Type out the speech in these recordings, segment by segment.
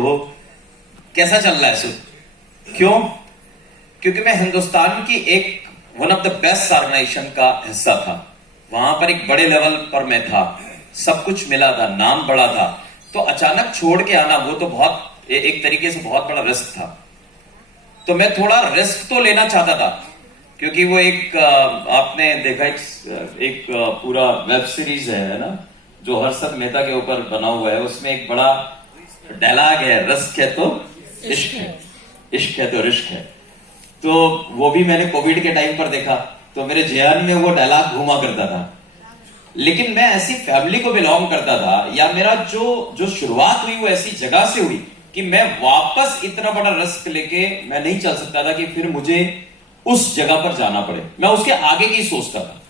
हो, कैसा चल रहा है सब? क्यों? क्योंकि मैं हिंदुस्तान की एक one of the best organisation का हिस्सा था। वहां पर एक बड़े लेवल पर मैं था, सब कुछ मिला था, नाम बड़ा था। तो अचानक छोड़ के आना वो तो बहुत एक तरीके से बहुत बड़ा रिस्क था। तो मैं थोड़ा रिस्क तो लेना चाहता था, क्योंकि वो एक आपने देखा एक पूरा वेब सीरीज है ना, जो हर्षद मेहता के ऊपर बना हुआ है। उसमें एक बड़ा डायलॉग है, रिस्क है तो इश्क है, इश्क है तो रिस्क है। तो वो भी मैंने कोविड के टाइम पर देखा, तो मेरे ज़हन में वो डायलॉग घूमा करता था। लेकिन मैं ऐसी फैमिली को बिलोंग करता था, या मेरा जो शुरुआत हुई वो ऐसी जगह से हुई कि मैं वापस इतना बड़ा रिस्क लेके मैं नहीं चल सकता था कि फिर मुझे उस जगह पर जाना पड़े। मैं उसके आगे की सोचता था।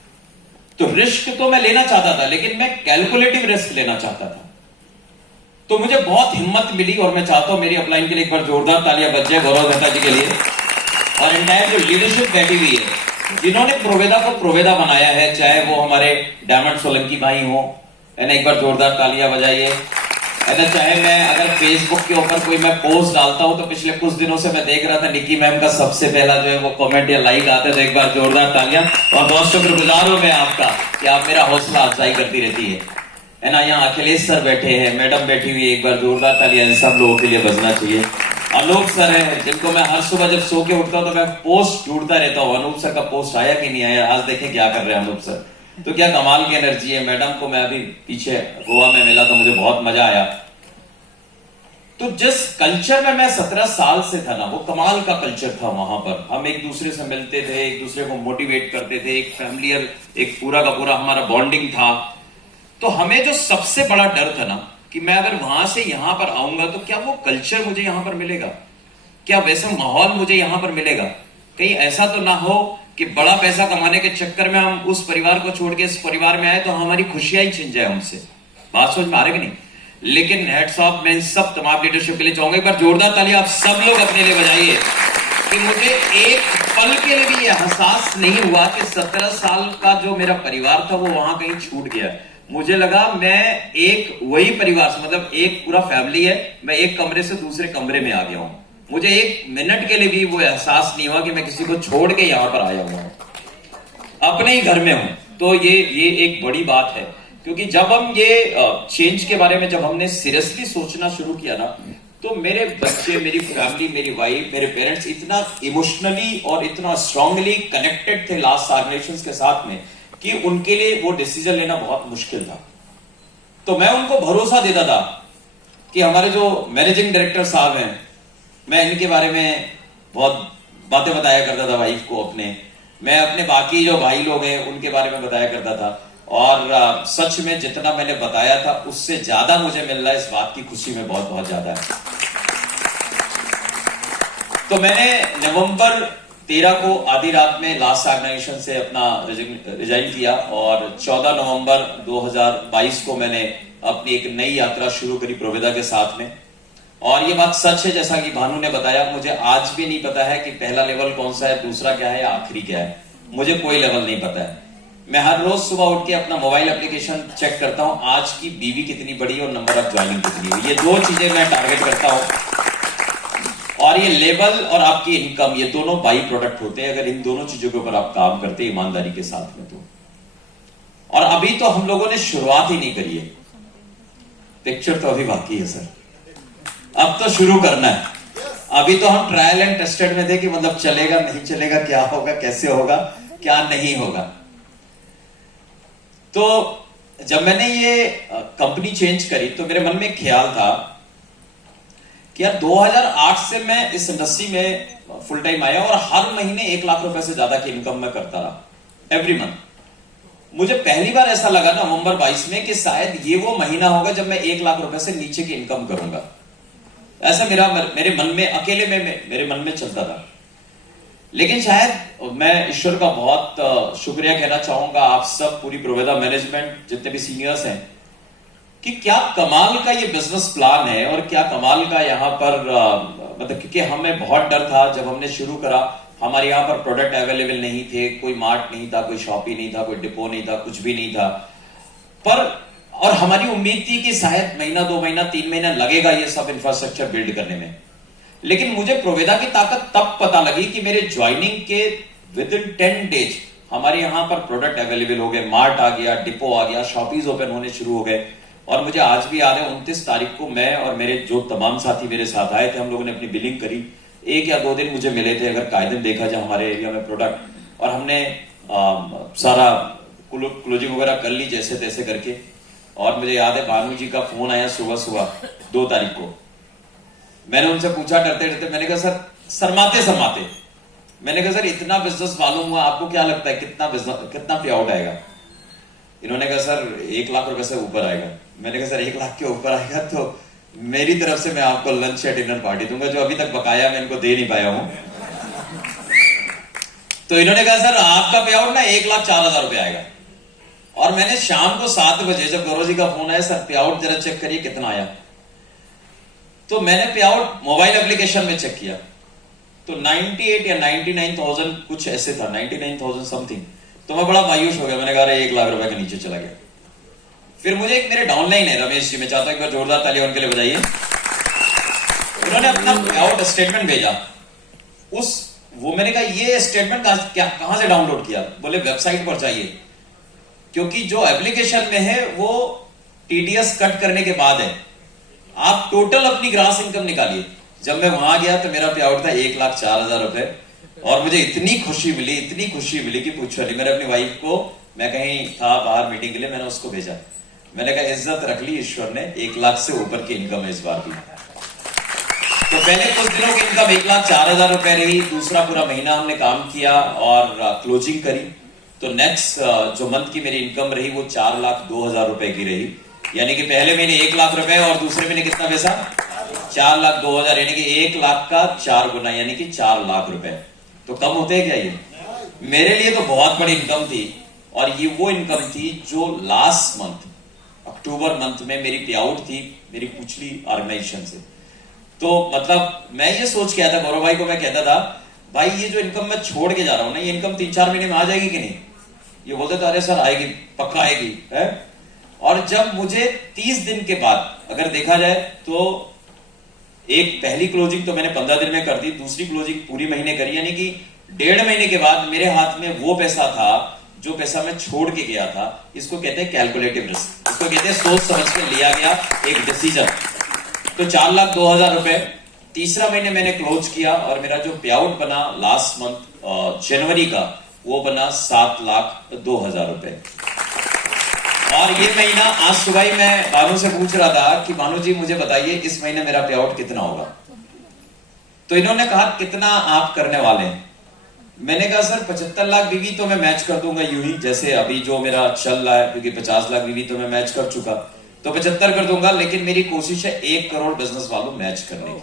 तो रिस्क तो मैं लेना चाहता था, लेकिन मैं कैलकुलेटिव रिस्क लेना चाहता था। तो मुझे बहुत हिम्मत मिली, और मैं चाहता हूं मेरी अपलाइन के लिए एक बार जोरदार तालियां बज जाए गौरव मेहता जी के लिए, और एंटायर जो लीडरशिप बैठी हुई है, जिन्होंने प्रोवेदा को प्रोवेदा बनाया है, चाहे वो हमारे डायमंड सोलंकी भाई हो, एक बार जोरदार तालियां बजाइए। चाहे मैं अगर फेसबुक के ऊपर कोई मैं पोस्ट डालता हूं, तो पिछले कुछ दिनों से मैं देख रहा था निकी मैम का सबसे पहला जो है वो कमेंट या लाइक आता है, तो एक बार जोरदार तालियां। और बहुत शुक्रगुजार हूं मैं आपका कि आप मेरा हौसला अफजाई करती रहती है ना। यहाँ अखिलेश सर बैठे हैं, मैडम बैठी हुई है, एक बार जोरदार तालियां इन सब लोगों के लिए बजना चाहिए। अनूप सर है, जिनको मैं हर सुबह जब सो के उठता हूं तो मैं पोस्ट ढूंढता रहता हूं, अनूप सर का पोस्ट आया कि नहीं आया, आज देखें क्या कर रहे हैं अनूप सर। तो क्या कमाल की एनर्जी है। मैडम को मैं अभी पीछे गोवा में मिला तो मुझे बहुत मजा आया। तो जिस कल्चर में मैं 17 साल से था ना, वो कमाल का कल्चर था। वहां पर हम एक दूसरे से मिलते थे, एक दूसरे को मोटिवेट करते थे, एक फैमिलियर, एक पूरा का पूरा हमारा बॉन्डिंग था। तो हमें जो सबसे बड़ा डर था ना, कि मैं अगर वहां से यहां पर आऊंगा तो क्या वो कल्चर मुझे यहां पर मिलेगा, क्या वैसा माहौल मुझे यहां पर मिलेगा। कहीं ऐसा तो ना हो कि बड़ा पैसा कमाने के चक्कर में हम उस परिवार को छोड़ के इस परिवार में आए तो हमारी खुशियां ही छिन जाए हमसे। बात समझ में आ रही कि नहीं? लेकिन हेड्स ऑफ मैं सब तमाम लीडरशिप के लिए चाहूंगा, एक बार जोरदार तालियां आप सब लोग अपने लिए बजाइए कि मुझे एक पल के लिए भी यह एहसास नहीं हुआ कि 17 साल का जो मेरा परिवार था वो वहां कहीं छूट गया। मुझे लगा मैं एक वही परिवार से, मतलब एक पूरा फैमिली है, मैं एक कमरे से दूसरे कमरे में आ गया हूं। मुझे एक मिनट के लिए भी वो एहसास नहीं हुआ कि मैं किसी को छोड़ के यहां पर आया हुआ हूं, अपने ही घर में हूं। तो ये एक बड़ी बात है, क्योंकि जब हम ये चेंज के बारे में जब हमने सीरियसली सोचना शुरू किया ना, तो मेरे बच्चे, मेरी फैमिली, मेरी वाइफ, मेरे पेरेंट्स इतना इमोशनली और इतना स्ट्रांगली कनेक्टेड थे लास्ट ऑर्गेनाइजेशंस के साथ में कि उनके लिए वो डिसीजन लेना बहुत मुश्किल था। तो मैं उनको भरोसा देता था कि हमारे जो मैनेजिंग डायरेक्टर साहब हैं, मैं इनके बारे में बहुत बातें बताया करता था वाइफ को अपने, मैं अपने बाकी जो भाई लोग हैं उनके बारे में बताया करता था। और सच में जितना मैंने बताया था उससे ज्यादा मुझे मिल रहा है, इस बात की खुशी में बहुत बहुत ज्यादा है। तो मैंने नवंबर 13 को आधी रात में लास्ट ऑर्गेनाइजेशन से अपना रिजाइन किया, और 14 नवंबर 2022 को मैंने अपनी एक नई यात्रा शुरू करी प्रोवेदा के साथ में। और ये बात सच है, जैसा कि भानु ने बताया, मुझे आज भी नहीं पता है कि पहला लेवल कौन सा है, दूसरा क्या है या आखिरी क्या है। मुझे कोई लेवल नहीं पता है। मैं हर रोज सुबह उठ के अपना मोबाइल एप्लीकेशन चेक करता हूं, आज की बीवी कितनी बड़ी और नंबर ऑफ ज्वाइनिंग कितनी हुई। ये दो चीजें मैं टारगेट करता हूं। और ये लेवल और आपकी इनकम, ये दोनों बाई प्रोडक्ट होते हैं अगर इन दोनों चीजों के ऊपर आप काम करते हैं ईमानदारी के साथ में तो। और अभी तो हम लोगों ने शुरुआत ही नहीं करी है, पिक्चर तो अभी बाकी है सर, अब तो शुरू करना है। अभी तो हम ट्रायल एंड टेस्टेड में थे कि मतलब चलेगा नहीं चलेगा, क्या होगा, कैसे होगा, क्या नहीं होगा। तो जब मैंने ये कंपनी चेंज करी तो मेरे मन में एक ख्याल था कि यार 2008 से मैं इस इंडस्ट्री में फुल टाइम आया और हर महीने 1 लाख रुपए से ज्यादा की इनकम मैं करता रहा एवरी मंथ। मुझे पहली बार ऐसा लगा नवंबर 22 में कि शायद ये वो महीना होगा जब मैं 1 लाख रुपए से नीचे की इनकम करूंगा। ऐसा मेरे मन में अकेले में मेरे मन में चलता था। लेकिन शायद मैं ईश्वर का बहुत शुक्रिया कहना चाहूंगा, आप सब पूरी प्रोवेदा मैनेजमेंट जितने भी सीनियर्स हैं, कि क्या कमाल का ये बिजनेस प्लान है और क्या कमाल का यहाँ पर मतलब, क्योंकि हमें बहुत डर था जब हमने शुरू करा। हमारे यहाँ पर प्रोडक्ट अवेलेबल नहीं थे, कोई मार्ट नहीं था, कोई शॉप ही नहीं था, कोई डिपो नहीं था, कुछ भी नहीं था। पर और हमारी उम्मीद थी कि शायद महीना 2 महीना 3 महीना लगेगा ये सब इंफ्रास्ट्रक्चर बिल्ड करने में। लेकिन मुझे प्रोवेदा की ताकत तब पता लगी कि मेरे ज्वाइनिंग के विद इन 10 डेज हमारे यहां पर प्रोडक्ट अवेलेबल हो गए, मार्ट आ गया, डिपो आ गया, शॉपीज ओपन होने शुरू हो गए। और मुझे आज भी याद है 29 तारीख को मैं और मेरे जो तमाम साथी मेरे साथ आए थे, हम लोगों ने अपनी बिलिंग करी। 1 या 2 दिन मुझे मिले थे अगर कायदे देखा जाए हमारे एरिया में प्रोडक्ट, और हमने सारा क्लोजिंग वगैरह कर ली जैसे तैसे करके। और मुझे याद है भानु जी का फोन आया सुबह सुबह 2 तारीख को। मैंने उनसे पूछा डरते डरते, मैंने कहा सर, शर्माते शर्माते, मैंने कहा सर इतना बिजनेस मालूम हुआ, आपको क्या लगता है कितना पे आउट आएगा? इन्होंने कहा सर 1 लाख रुपए से ऊपर आएगा। मैंने कहा सर 1 लाख के ऊपर आएगा तो मेरी तरफ से मैं आपको लंच या डिनर पार्टी दूंगा, जो अभी तक बकाया मैं इनको दे नहीं पाया हूं। तो इन्होंने कहा सर आपका पे आउट ना 1,04,000 रुपए आएगा। और मैंने शाम को 7 बजे जब गौरव जी का फोन आया, सर पे आउट जरा चेक करिए कितना आया, तो मैंने पे आउट मोबाइल एप्लीकेशन में चेक किया तो 98 या 99,000 कुछ ऐसे था, 99,000 समथिंग। तो मैं बड़ा मायूस हो गया, मैंने कहा 1 लाख रुपए के नीचे चला गया। फिर मुझे एक मेरे डाउनलाइन है रमेश जी, मैं चाहता हूं एक बार जोरदार तालियां उनके लिए बजाइए। उन्होंने अपना पे आउट स्टेटमेंट भेजा। वो मैंने कहा ये स्टेटमेंट कहां से डाउनलोड किया? बोले वेबसाइट पर चाहिए, क्योंकि जो एप्लीकेशन में है वो टीडीएस कट करने के बाद है, आप टोटल अपनी ग्रास इनकम निकालिए। जब मैं वहां गया तो मेरा पे आउट था 1,04,000 रुपए, और मुझे इतनी खुशी मिली कि पूछो नहीं। मैंने अपनी वाइफ को, मैं कहीं था बाहर मीटिंग के लिए, मैंने उसको भेजा, मैंने कहा इज्जत रख ली ईश्वर ने, 1 लाख से ऊपर की इनकम है इस बार भी। तो पहले कुछ दिनों की इनकम 1,04,000 रुपए रही, दूसरा पूरा महीना हमने काम किया और क्लोजिंग करी। तो नेक्स्ट जो मंथ की मेरी इनकम रही वो 4,02,000 रुपए की रही। यानी कि पहले महीने 1 लाख रुपए और दूसरे महीने कितना पैसा? 4,02,000, यानी कि 1 लाख का 4 गुना, यानी कि 4 लाख रुपए। तो कम होते हैं क्या ये? मेरे लिए तो बहुत बड़ी इनकम थी। और ये वो इनकम थी जो लास्ट मंथ अक्टूबर मंथ में मेरी पे आउट थी मेरी पिछली ऑर्गेनाइजेशन से। तो मतलब मैं ये सोच के आया था, गौरव भाई को मैं कहता था भाई ये जो इनकम मैं छोड़ के जा रहा हूं ना, ये इनकम 3-4 महीने में आ जाएगी कि नहीं? ये बोलते थे अरे सर आएगी, पक्का आएगी है। और जब मुझे 30 दिन के बाद अगर देखा जाए तो एक पहली क्लोजिंग तो मैंने 15 दिन में कर दी, दूसरी क्लोजिंग पूरी महीने करी, यानी कि 1.5 महीने के बाद मेरे हाथ में वो पैसा था जो पैसा मैं छोड़ के गया था। इसको कहते हैं कैलकुलेटिव रिस्क, इसको कहते हैं सोच समझ के लिया गया एक डिसीजन। तो 4,02,000 रुपए तीसरा महीने मैंने क्लोज किया और मेरा जो पे आउट बना लास्ट मंथ जनवरी का वो बना 7,02,000 रुपए। और ये महीना आज सुबह ही मैं भानु से पूछ रहा था कि भानु जी मुझे बताइए इस महीने मेरा पे आउट कितना होगा? तो इन्होंने कहा कितना आप करने वाले हैं? मैंने कहा सर 75 लाख बीवी तो मैं मैच कर दूंगा यूं ही, जैसे अभी जो मेरा चल रहा है, क्योंकि 50 लाख बीवी तो मैं मैच कर चुका, तो 75 कर दूंगा। लेकिन मेरी कोशिश है 1 करोड़ बिजनेस वालों मैच करने की।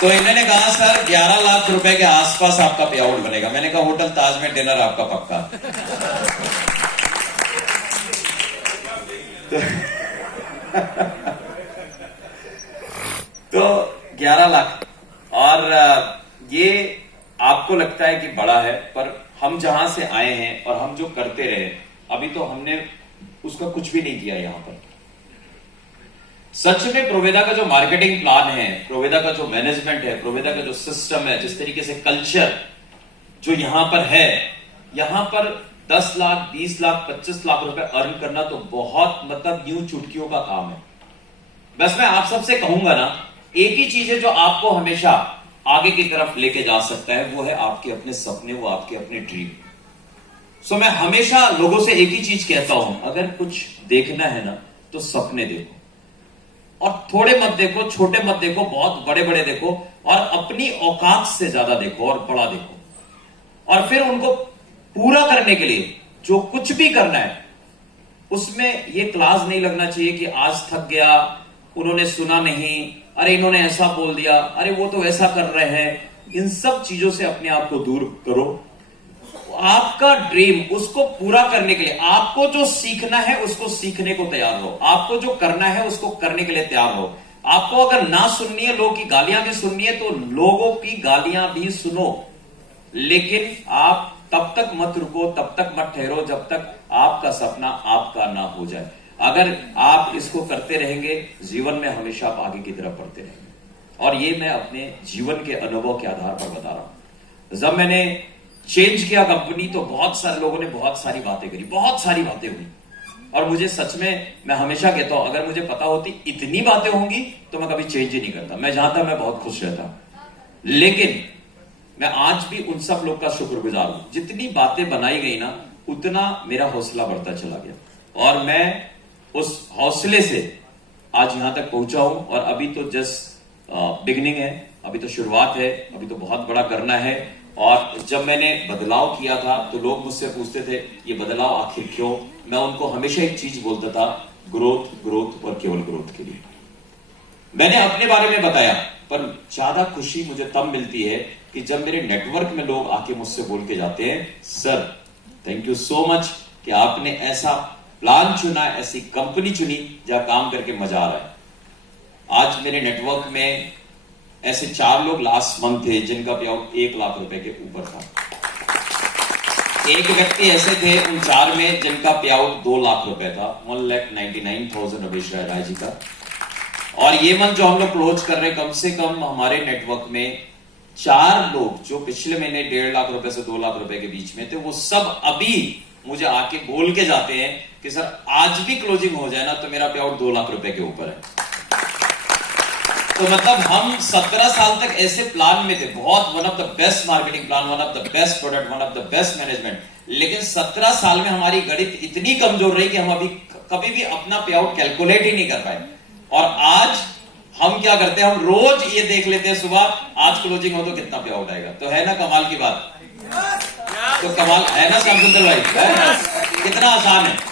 तो इन्होंने कहा सर 11 लाख रुपए के आसपास आपका पे आउट बनेगा। मैंने कहा होटल ताज में डिनर आपका पक्का। तो 11 लाख, और ये आपको लगता है कि बड़ा है, पर हम जहां से आए हैं और हम जो करते रहे, अभी तो हमने उसका कुछ भी नहीं किया यहां पर। सच में प्रोवेदा का जो मार्केटिंग प्लान है, प्रोवेदा का जो मैनेजमेंट है, प्रोवेदा का जो सिस्टम है, जिस तरीके से कल्चर जो यहां पर है, यहां पर 10 लाख 20 लाख 25 लाख रुपए अर्न करना तो बहुत मतलब यूं चुटकियों का काम है। बस मैं आप सबसे कहूंगा ना, एक ही चीज है जो आपको हमेशा आगे की तरफ लेके जा सकता है, वो है आपके अपने सपने, वो आपके अपने ड्रीम। सो मैं हमेशा लोगों से एक ही चीज कहता हूं, अगर कुछ देखना है ना तो सपने देखो, और थोड़े मत देखो, छोटे मत देखो, बहुत बड़े बड़े देखो, और अपनी औकात से ज्यादा देखो और बड़ा देखो। और फिर उनको पूरा करने के लिए जो कुछ भी करना है उसमें ये क्लास नहीं लगना चाहिए कि आज थक गया, उन्होंने सुना नहीं, अरे इन्होंने ऐसा बोल दिया, अरे वो तो ऐसा कर रहे हैं। इन सब चीजों से अपने आप को दूर करो। आपका ड्रीम, उसको पूरा करने के लिए आपको जो सीखना है उसको सीखने को तैयार हो, आपको जो करना है उसको करने के लिए तैयार हो। आपको अगर ना सुननी है, लोगों की गालियां भी सुननी है, तो लोगों की गालियां भी सुनो, लेकिन आप तब तक मत रुको, तब तक मत ठहरो जब तक आपका सपना आपका ना हो जाए। अगर आप इसको करते रहेंगे, जीवन में हमेशा आप आगे की तरफ बढ़ते रहेंगे। और ये मैं अपने जीवन के अनुभव के आधार पर बता रहा हूं। जब मैंने चेंज किया कंपनी, तो बहुत सारे लोगों ने बहुत सारी बातें करी, बहुत सारी बातें हुई। और मुझे सच में, मैं हमेशा कहता हूं, अगर मुझे पता होती इतनी बातें होंगी तो मैं कभी चेंज ही नहीं करता। मैं जहां था मैं बहुत खुश रहता। लेकिन मैं आज भी उन सब लोग का शुक्रगुजार हूं। जितनी बातें बनाई गई ना, उतना मेरा हौसला बढ़ता चला गया और मैं उस हौसले से आज यहां तक पहुंचा हूं। और अभी तो जस्ट बिगिनिंग है, अभी तो शुरुआत है, अभी तो बहुत बड़ा करना है। और जब मैंने बदलाव किया था तो लोग मुझसे पूछते थे ये बदलाव आखिर क्यों। मैं उनको हमेशा एक चीज बोलता था, ग्रोथ, ग्रोथ और केवल ग्रोथ के लिए। मैंने अपने बारे में बताया, पर ज्यादा खुशी मुझे तब मिलती है कि जब मेरे नेटवर्क में लोग आके मुझसे बोल के जाते हैं, sir thank you so much कि आपने ऐसा प्लान चुना, ऐसी कंपनी चुनी जहां काम करके मजा आ रहा है। आज मेरे नेटवर्क में ऐसे 4 लोग लास्ट मंथ थे जिनका पे आउट 1 लाख रुपए के ऊपर था। एक व्यक्ति ऐसे थे उन 4 में जिनका पे आउट 2 लाख रुपए था, 1,99,000 रमेश राय जी का। और ये मंथ जो हम लोग क्लोज कर रहे हैं, कम से कम हमारे नेटवर्क में 4 लोग जो पिछले महीने 1.5 लाख रुपए से 2 लाख रुपए के बीच में थे, वो सब अभी मुझे आके बोल के जाते हैं कि सर आज भी क्लोजिंग हो जाए ना तो मेरा पे आउट 2 लाख रुपए के ऊपर है। तो मतलब हम 17 साल तक ऐसे प्लान में थे, बहुत one of the best marketing plan, one of the best product, one of the best management. लेकिन 17 साल में हमारी गणित इतनी कमजोर रही कि हम अभी कभी भी अपना पे आउट कैलकुलेट ही नहीं कर पाए। और आज हम क्या करते हैं, हम रोज ये देख लेते हैं सुबह आज क्लोजिंग हो तो कितना पे आउट आएगा। तो है ना कमाल की बात, तो कमाल है ना श्यामसुंदर भाई, है ना? कितना आसान है।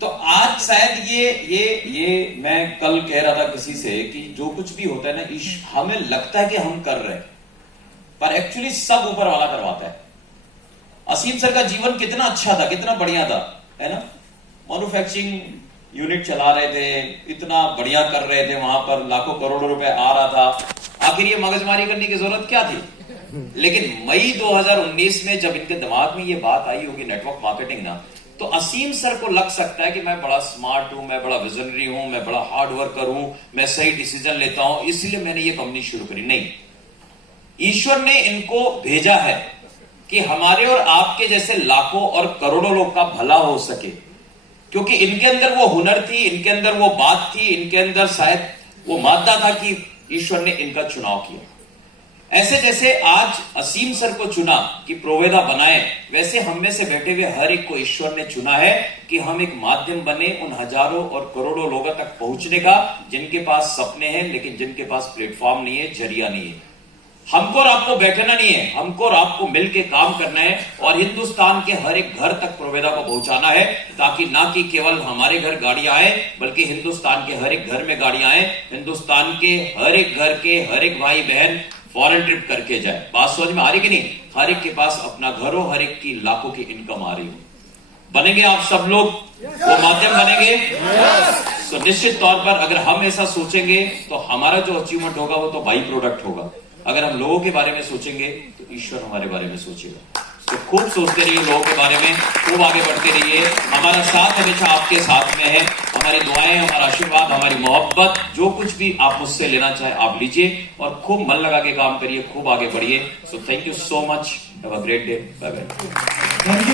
तो आज शायद ये मैं कल कह रहा था किसी से कि जो कुछ भी होता है ना, हमें लगता है कि हम कर रहे हैं, पर एक्चुअली सब ऊपर वाला करवाता है। असीम सर का जीवन कितना अच्छा था, कितना बढ़िया था, है ना? मैन्युफैक्चरिंग यूनिट चला रहे थे, इतना बढ़िया कर रहे थे, वहां पर लाखों करोड़ों रुपए आ रहा था। आखिर ये मगजमारी करने की जरूरत क्या थी? लेकिन मई 2019 में जब इनके दिमाग में ये बात आई होगी नेटवर्क मार्केटिंग ना, तो असीम सर को लग सकता है कि मैं बड़ा स्मार्ट हूं, मैं बड़ा विजनरी हूं, मैं बड़ा हार्ड वर्कर हूं, मैं सही डिसीजन लेता हूं, इसलिए मैंने ये कंपनी शुरू करी। नहीं, ईश्वर ने इनको भेजा है कि हमारे और आपके जैसे लाखों और करोड़ों लोग का भला हो सके। क्योंकि इनके अंदर वो हुनर थी, इनके अंदर वो बात थी, इनके अंदर शायद वो मादा था कि ईश्वर ने इनका चुनाव किया। ऐसे जैसे आज असीम सर को चुना कि प्रोवेदा बनाए, वैसे हम में से बैठे हुए हर एक को ईश्वर ने चुना है कि हम एक माध्यम बने उन हजारों और करोड़ों लोगों तक पहुंचने का, जिनके पास सपने हैं लेकिन जिनके पास प्लेटफॉर्म नहीं है, जरिया नहीं है। हमको और आपको बैठना नहीं है, हमको और आपको मिलकर काम करना है और हिंदुस्तान के हर एक घर तक प्रोवेदा को पहुंचाना है, ताकि ना कि केवल हमारे घर गाड़ियां आए, बल्कि हिंदुस्तान के हर एक घर में गाड़ियां आए, हिंदुस्तान के हर एक घर के हर एक भाई बहन फॉरेन ट्रिप करके जाए। बात समझ में आ रही कि नहीं? हर एक के पास अपना घर हो, हर एक की लाखों की इनकम आ रही हो। बनेंगे आप सब लोग वो माध्यम बनेंगे? तो निश्चित तौर पर अगर हम ऐसा सोचेंगे तो हमारा जो अचीवमेंट होगा वो तो बाई प्रोडक्ट होगा। अगर हम लोगों के बारे में सोचेंगे तो ईश्वर हमारे बारे में सोचेगा। तो खूब सोचते रहिए लोगों के बारे में, खूब आगे बढ़ते रहिए। हमारा साथ हमेशा आपके साथ में है, हमारी दुआएं, हमारा आशीर्वाद, हमारी मोहब्बत, जो कुछ भी आप मुझसे लेना चाहे आप लीजिए और खूब मन लगा के काम करिए, खूब आगे बढ़िए। So thank you so much, have a great day, bye bye.